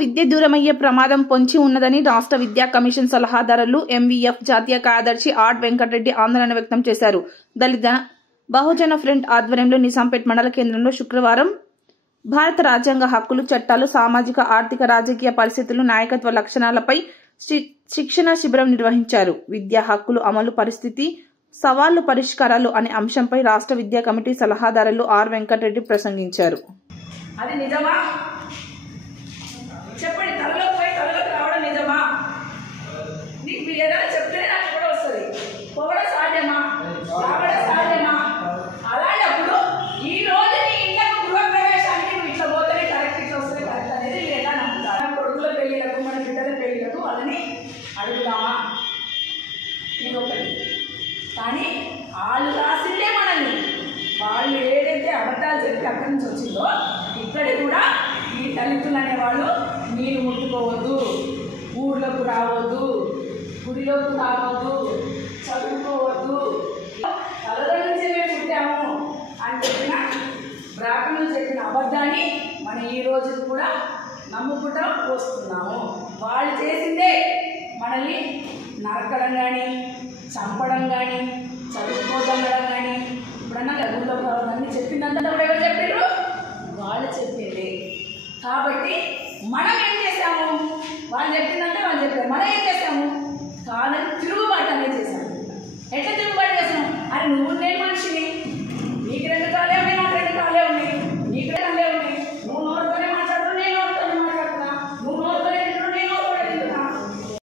విద్య దూరమయ్యే ప్రమాదం పొంచి ఉన్నదని రాష్ట్ర విద్యా కమిషన్ సలహాదారులు ఎంవీఎఫ్ జాతీయ కార్యదర్శి ఆర్ వెంకటరెడ్డి ఆందోళన వ్యక్తం చేశారు. దళిత బహుజన ఫ్రంట్ ఆధ్వర్యంలో నిజాంపేట్ మండల కేంద్రంలో శుక్రవారం భారత రాజ్యాంగ హక్కులు, చట్టాలు, సామాజిక, ఆర్థిక, రాజకీయ పరిస్థితులు, నాయకత్వ లక్షణాలపై శిక్షణ శిబిరం నిర్వహించారు. విద్యా హక్కులు అమలు, పరిస్థితి, సవాళ్లు, పరిష్కారాలు అనే అంశంపై రాష్ట్ర విద్యా కమిటీ సలహాదారులు ఆర్ వెంకటరెడ్డి ప్రసంగించారు. అది నిజమా? చెప్పండి. తలలోకి పోయి తలలోకి రావడం నిజమా? నీకు మీరు ఏదైనా చెప్తేనే నాకు కూడా వస్తుంది. పోవడం సాధ్యమా? రావడం సాధ్యమా? అలాంటప్పుడు ఈ రోజు నీ ఇంట్లో గృహప్రవేశానికి నువ్వు ఇట్లా పోతేనే కరెక్ట్, ఇట్లా వస్తుంది కరెక్ట్ అనేది మీరు ఎలా నమ్ముతారు? మన కొడుకుల పెళ్లిలకు, మన బిడ్డల పెళ్లిలకు వాళ్ళని అడుగుదామా? ఇది ఒకటి. కానీ వాళ్ళు రాసిందే మనల్ని. వాళ్ళు ఏదైతే అబద్ధాలు చెప్పి అక్కడి నుంచి వచ్చిందో ఇక్కడి కూడా ఈ దళితులు అనేవాళ్ళు నీళ్ళు ముట్టుకోవద్దు, ఊర్లోకి రావద్దు, గుడిలోకి రావద్దు, చదువుకోవద్దు, తలల నుంచి మేము పుట్టాము అని చెప్పిన బ్రాహ్మణులు చెప్పిన అబద్ధాన్ని మనం ఈ రోజు కూడా నమ్ముకుంటూ వస్తున్నాము. వాళ్ళు చేసిందే మనల్ని నరకడం కానీ, చంపడం కానీ, చదువుకోదనడం కానీ, ఇప్పుడన్నా గదుల్లో కావాలని చెప్పిందంతా కూడా ఎవరు చెప్పారు? వాళ్ళు చెప్పింది. కాబట్టి మనం ఏం చేసాము? వాళ్ళు చెప్పిందంటే వాళ్ళు చెప్పారు. మనం ఏం